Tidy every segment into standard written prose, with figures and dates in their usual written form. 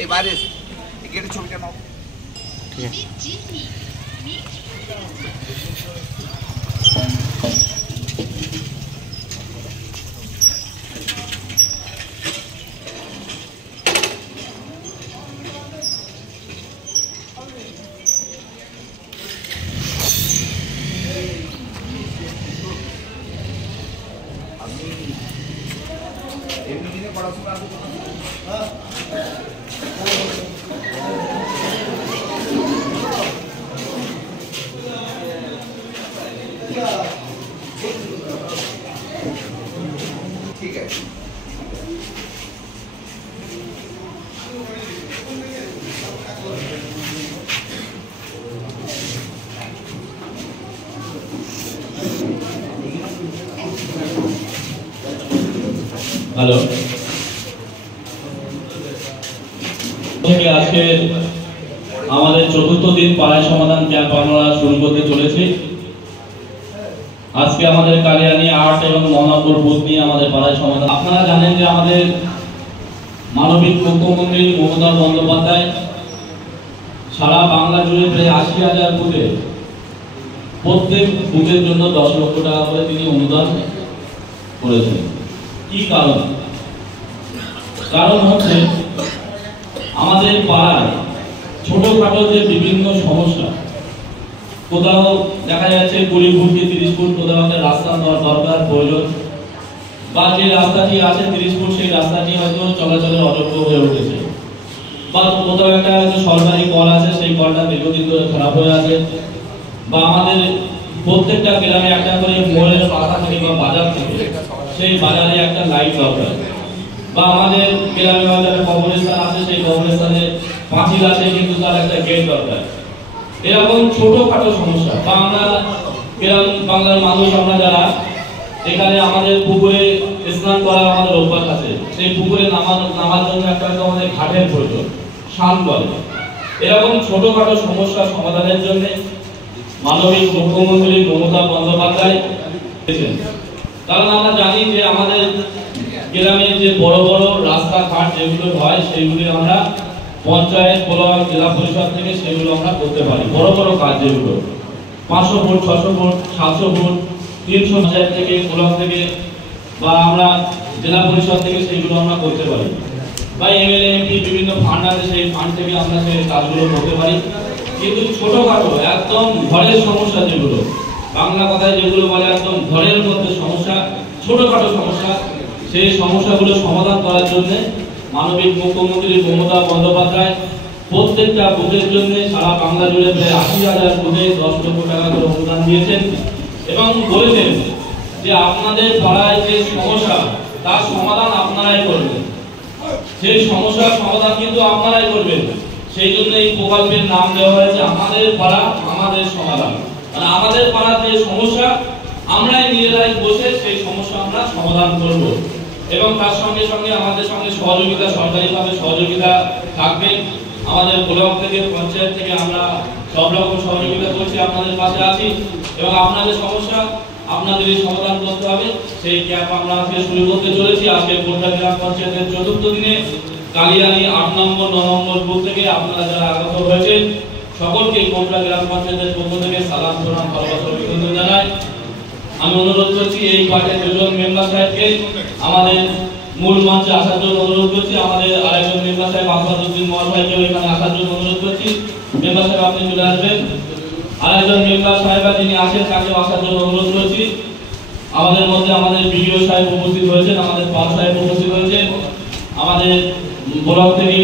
এই বাইরে গেটে ছবিটা নাও। ঠিক আছে। আমি এমনি দিনে পড়াশোনা ঠিক আছে। হ্যালো, আজকে আমাদের চতুর্থ দিন পাড়ায় সমাধান ক্যাম্প আমরা শুরু করতে চলেছি। আজকে আমাদের কালিয়ানী ৮ এবং ৯ নম্বর বুথ নিয়ে আমাদের পাড়ায় সমাধান। আপনারা জানেন যে আমাদের মানবিক মুখ্যমন্ত্রী মমতা বন্দ্যোপাধ্যায় সারা বাংলা জুড়ে প্রায় ৮০,০০০ বুথে প্রত্যেক বুথের জন্য ১০ লক্ষ টাকা করে তিনি অনুদান করেছেন। কি কারণ? কারণ হচ্ছে আমাদের পাড়ায় ছোটখাটো যে বিভিন্ন সমস্যা, কোথাও দেখা যাচ্ছে ২০ ফুট কি ৩০ ফুট কোথাও একটা রাস্তা দরকার প্রয়োজন, বা যে রাস্তাটি আছে ৩০ ফুট সেই রাস্তাটি হয়তো চলাচলের অযোগ্য হয়ে উঠেছে, বা কোথাও একটা হয়তো সরকারি কল আছে সেই কলটা দীর্ঘদিন ধরে খারাপ হয়ে আছে, বা আমাদের প্রত্যেকটা গ্রামে একটা করে মোড়ের পাতা থেকে বা বাজার থেকে সেই বাজারে একটা লাইট দরকার, বা আমাদের গ্রামে হয়তো একটা কবরস্থান আছে সেই কবরস্থানে পাঁচিল আছে কিন্তু তার একটা গেট দরকার। এরকম ছোটখাটো সমস্যা। বা আমরা গ্রাম বাংলার মানুষ আমরা যারা এখানে আমাদের পুকুরে স্নান করার আমাদের অভ্যাস আছে, সেই পুকুরে নামার জন্য একটা আমাদের ঘাটের প্রয়োজন, শান বলে। এরকম ছোটখাটো সমস্যা সমাধানের জন্য মানবিক মুখ্যমন্ত্রী মমতা বন্দ্যোপাধ্যায় এসেছেন। কারণ আমরা জানি যে আমাদের গ্রামে যে বড় বড় রাস্তাঘাট যেগুলো হয় সেগুলি আমরা পঞ্চায়েত ব্লক জেলা পরিষদ থেকে সেগুলো আমরা করতে পারি। বড় বড় কাজ যেগুলো ৫০০ ফুট ৬০০ ফুট ৭০০ ফুট ৩০০ পঞ্চায়েত থেকে ব্লক থেকে বা আমরা জেলা পরিষদ থেকে সেগুলো আমরা করতে পারি, বা এমএলএ এমপি বিভিন্ন ফান্ড আছে সেই ফান্ড থেকে আমরা সেই কাজগুলো করতে পারি। কিন্তু ছোটখাটো একদম ঘরের সমস্যা যেগুলো বাংলা কথায় যেগুলো বলে একদম ঘরের মধ্যে সমস্যা, ছোটখাটো সমস্যা, সেই সমস্যাগুলো সমাধান করার জন্য মানবিক মুখ্যমন্ত্রী মমতা বন্দ্যোপাধ্যায় প্রত্যেকটা বুথের জন্য সারা বাংলা জুড়ে প্রায় ৮০,০০০ বুথে ১০ লক্ষ টাকা করে অনুদান দিয়েছেন এবং বলেছেন যে আপনাদের পাড়ায় যে সমস্যা তার সমাধান আপনারাই করবেন। সেই সমস্যার সমাধান কিন্তু আপনারাই করবেন। সেই জন্য এই প্রকল্পের নাম দেওয়া হয়েছে আমাদের পাড়া আমাদের সমাধান। মানে আমাদের পাড়ার যে সমস্যা আমরাই নিজেরাই বসে সেই সমস্যা আমরা সমাধান করব এবং তার সঙ্গে সঙ্গে আমাদের সঙ্গে সহযোগিতা, সরকারিভাবে সহযোগিতা থাকবে। আমাদের ব্লক থেকে পঞ্চায়েত থেকে আমরা সব রকম সহযোগিতা করছি, আপনাদের পাশে আছি এবং আপনাদের সমস্যা আপনাদেরই সমাধান করতে হবে। সেই ক্যাম্প আমরা আজকে শুরু করতে চলেছি। আজকে কোটরা গ্রাম পঞ্চায়েতের চতুর্থ দিনে কালিয়ানী ৮ নম্বর ৯ নম্বর বুথ থেকে আপনারা যারা আগত হয়েছেন সকলকে কোটরা গ্রাম পঞ্চায়েতের পক্ষ থেকে সালাম প্রণাম ভালোবাসা অভিনন্দন জানাই। আমি অনুরোধ করছি এই পার্টির দুজন মেম্বার সাহেবকে আমাদের মূল মঞ্চে আসার জন্য অনুরোধ করছি। আমাদের আরেকজন মেম্বার সাহেব আসাদুদ্দিন মহাশয়কে এখানে আসার জন্য অনুরোধ করছি। মেম্বার সাহেব আপনি চলে আসবেন। আরেকজন মেম্বার সাহেব যিনি আছেন তাকেও আসার জন্য অনুরোধ করছি। আমাদের মধ্যে আমাদের বিডিও সাহেব উপস্থিত হয়েছেন, আমাদের পাল সাহেব উপস্থিত হয়েছেন, আমাদের ব্লক থেকে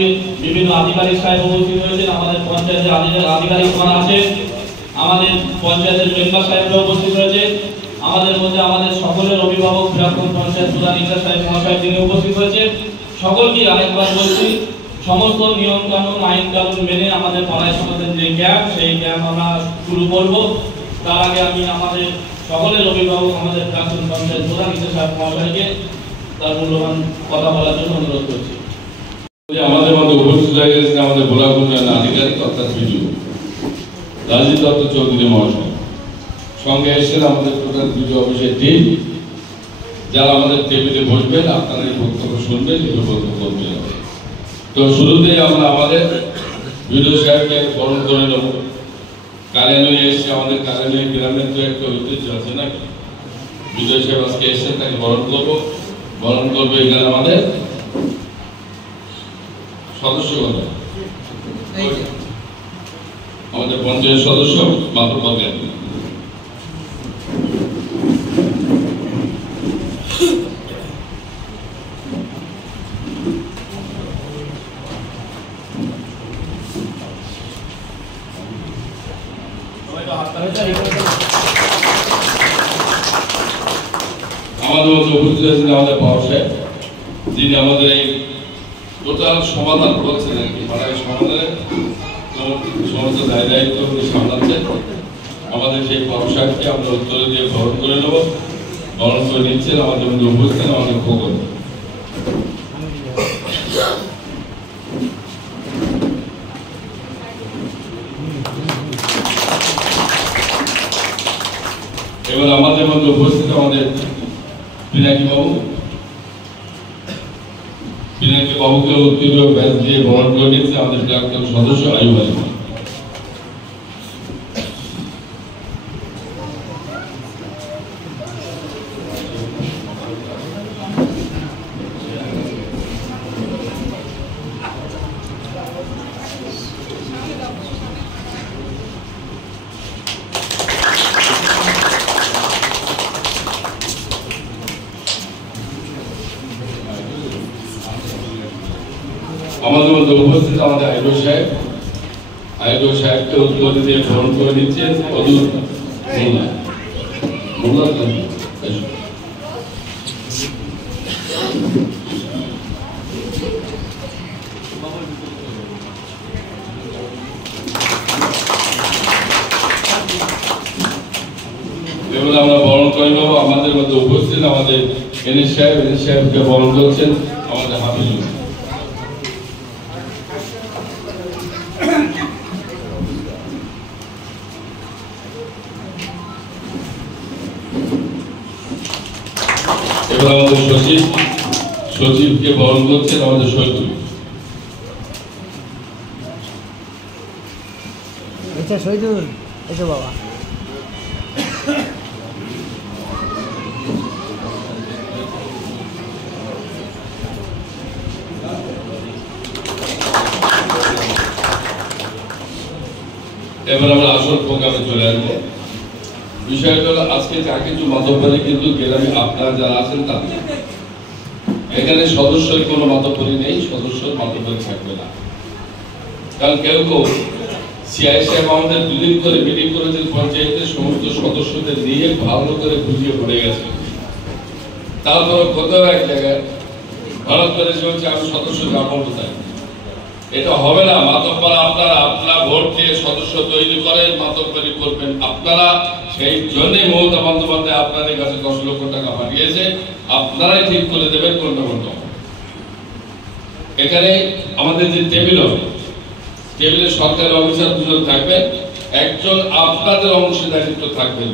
বিভিন্ন আধিকারিক সাহেব উপস্থিত হয়েছেন, আমাদের পঞ্চায়েতের আধিকারিকগণ আছেন, আমাদের পঞ্চায়েতের মেম্বার সাহেবরা উপস্থিত হয়েছে, আমাদের মধ্যে আমাদের সকলের অভিভাবক প্রাক্তন পঞ্চায়েত প্রধান ইকরার সাহেব মহাশয় তিনি উপস্থিত হয়েছে। সকলকে আরেকবার বলছি, সমস্ত নিয়ম কানুন আইন কানুন মেনে আমাদের পাড়ায় সমাজের যে ক্যাম্প সেই ক্যাম্প আমরা শুরু করব। তার আগে আমি আমাদের সকলের অভিভাবক আমাদের প্রাক্তন পঞ্চায়েত প্রধান ইকরার সাহেব মহাশয়কে তার মূল্যবান কথা বলার জন্য অনুরোধ করছি। আমাদের মধ্যে উপস্থিত হয়ে গেছেন আমাদের ব্লক উন্নয়ন আধিকারিক অর্থাৎ বিডিও রাজীব দত্ত চৌধুরী মহাশয়। সঙ্গে এসেছেন আমাদের টোটাল বিডিও অফিসের টিম, যারা আমাদের টেবিলে বসবেন, আপনারা এই বক্তব্য শুনবেন, লিপিবদ্ধ করবেন। তো শুরুতেই আমরা আমাদের বিডিও সাহেবকে বরণ করে নেব। কালিয়ানুই এসছে, আমাদের কালিয়ানুই গ্রামের তো একটা ঐতিহ্য আছে নাকি, বিডিও সাহেব আজকে এসছেন, তাকে বরণ করবো। বরণ করবো এখানে আমাদের সদস্যগণ, আমাদের পঞ্চায়েত সদস্য মাত্র পাবেন। আমাদের মধ্যে উপস্থিত আছেন আমাদের পাওয়ার সাহেব, যিনি আমাদের এই টোটাল সমাধান করছেন আর কি, পাড়ায় সমাধানের সমস্ত দায়িত্ব সামলাচ্ছেন। আমাদের সেই পাওয়ার সাহেবকে আমরা উত্তরে দিয়ে বরণ করে নেব। বরণ করে নিচ্ছেন আমাদের মধ্যে উপস্থিত আমাদের খোকন। এবার আমাদের মধ্যে উপস্থিত আমাদের পিনাকি বাবু। পিনাকি বাবুকে উত্তীর্ণ ব্যাচ দিয়ে বরণ করে নিচ্ছে আমাদের প্রাক্তন সদস্য আয়ুব আলী। আমাদের মধ্যে উপস্থিত আমাদের আইডো সাহেব, আইডো সাহেবকে উত্তর দিয়ে বরণ করে নিচ্ছেন অদূর মোল্লা। এবার আমরা বরণ করে নেবো। আমাদের মধ্যে উপস্থিত আমাদের এনএস সাহেব, এনএস সাহেবকে বরণ করছেন আমাদের হাফিজুল। এবার আমাদের সচিব, সচিবকে বরণ করছেন আমাদের শহীদুল। আচ্ছা শহীদুল এসো বাবা। এবার আমরা আসল প্রোগ্রামে চলে আসবো। বিষয়টা হলো আজকে যা কিছু মাতব্বরি কিন্তু গ্রামে আপনারা যারা আছেন তা এখানে সদস্যের কোনো মাতব্বরি নেই, সদস্যের মাতব্বরি থাকবে না। কারণ কেউ কেউ সিআই সাহেব আমাদের দুদিন করে মিটিং করেছেন, পঞ্চায়েতের সমস্ত সদস্যদের নিয়ে ভালো করে বুঝিয়ে পড়ে গেছে। তারপরে কোথাও এক জায়গায় ভারত করে চলছে আমি সদস্য যাবো কোথায়, এটা হবে না। মাতব্বর আপনারা আপনারা ভোট দিয়ে সদস্য তৈরি করেন, মাতব্বরি করবেন আপনারা। সেই জন্যই মমতা বন্দ্যোপাধ্যায় আপনাদের কাছে 10 লক্ষ টাকা পাঠিয়েছে, আপনারাই ঠিক করে দেবেন কোনটা কোনটা। এখানে আমাদের যে টেবিল হবে, টেবিলে সরকারি অফিসার 2 জন থাকবেন, একজন আপনাদের অংশীদারিত্ব থাকবেন।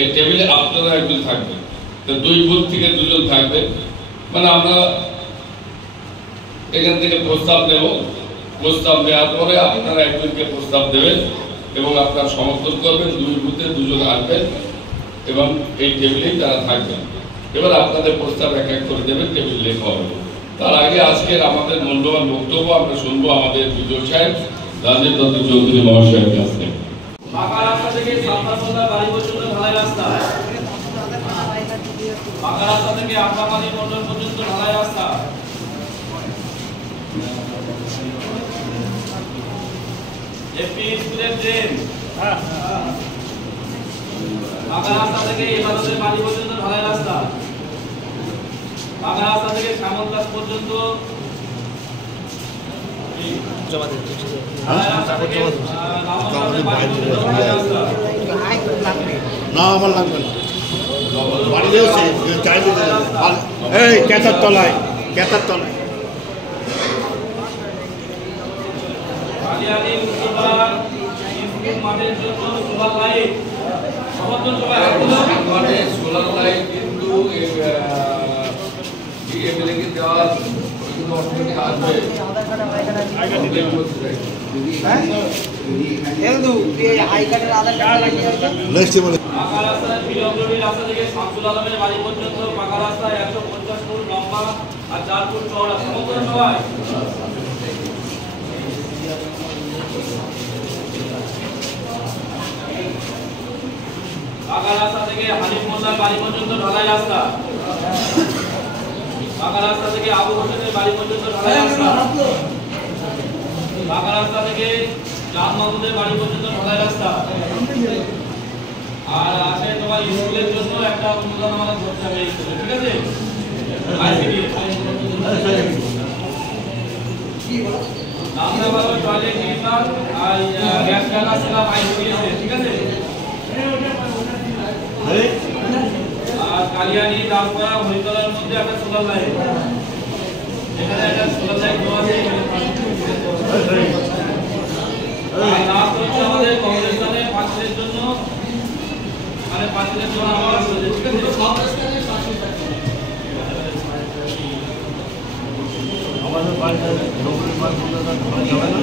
এই টেবিলে আপনারা একজন থাকবেন, তো 2 বুথ থেকে 2 জন থাকবেন। মানে আমরা এখান থেকে প্রস্তাব নেব, প্রস্তাব নেওয়ার পরে আপনারা একজনকে প্রস্তাব দেবেন এবং আপনারা সমর্থন করবেন। 2 বুথে 2 জন আসবেন এবং এই টেবিলেই তারা থাকবেন। এবার আপনাদের প্রস্তাব এক এক করে দেবেন, টেবিল লেখা হবে। তার আগে আজকের আমাদের মূল্যবান বক্তব্য আমরা শুনবো আমাদের বিজয় সাহেব রাজীব দত্ত চৌধুরী মহাশয়ের কাছ থেকে। পাকা রাস্তা থেকে সাতরাপোতা বাড়ি পর্যন্ত ঢালাই রাস্তা, পাকা রাস্তা থেকে আপামানি মন্ডল পর্যন্ত ঢালাই রাস্তা, এপি স্কুলের ট্রেন, পাকা রাস্তা থেকে এবারের বাড়ি পর্যন্ত ঢালাই রাস্তা, পাকা রাস্তা থেকে শ্যামলদাস পর্যন্ত ঢালাই রাস্তা থেকে রামমোহনের বাড়ি পর্যন্ত ঢালাই রাস্তা। না আমার লাগবে না, বাড়ি দিয়েছে চাইলে এই ক্যাথার তলায় কালিয়ানী মুক্তিপাড়া স্কুল মাঠের জন্য সোলার লাইট, সমর্থন সবাই হাত তুলো। মানে সোলার লাইট কিন্তু এমএলএ কে দেওয়া কিন্তু অর্থনৈতিক আসবে। পাকা রাস্তায় বিলগ্রবী রাস্তা থেকে শামসুল আলমের বাড়ি পর্যন্ত পাকা রাস্তায় 150 ফুট লম্বা আর 4 ফুট চওড়া, সমর্থন সবাই। পাকা রাস্তা থেকে হানিফ মোল্লার বাড়ি পর্যন্ত ঢালাই রাস্তা, পাকা রাস্তা থেকে আবু হোসেনের বাড়ি পর্যন্ত ঢালাই রাস্তা, পাকা রাস্তা থেকে জান মাহমুদের বাড়ি পর্যন্ত ঢালাই রাস্তা। আর আছে তোমার স্কুলের জন্য একটা অনুদান আমাদের ধরতে হবে স্কুলে, ঠিক আছে? আইসিডি নামটা ভালো টয়লেট নির্মাণ আর গ্যাস কাটা সেলা আইসিডি, ঠিক আছে? আর কালিয়ানী দামপাড়া হরিতলার মধ্যে একটা সোলার লাইট, এখানে একটা সোলার লাইট দেওয়া আছে। আর লাস্ট হচ্ছে আমাদের কংগ্রেস দলের পাঁচিলের জন্য, মানে পাঁচিলের জন্য আবার বলেছে, ঠিক আছে? আমাদের বাড়িতে নৌকরি মাছ যাবে না।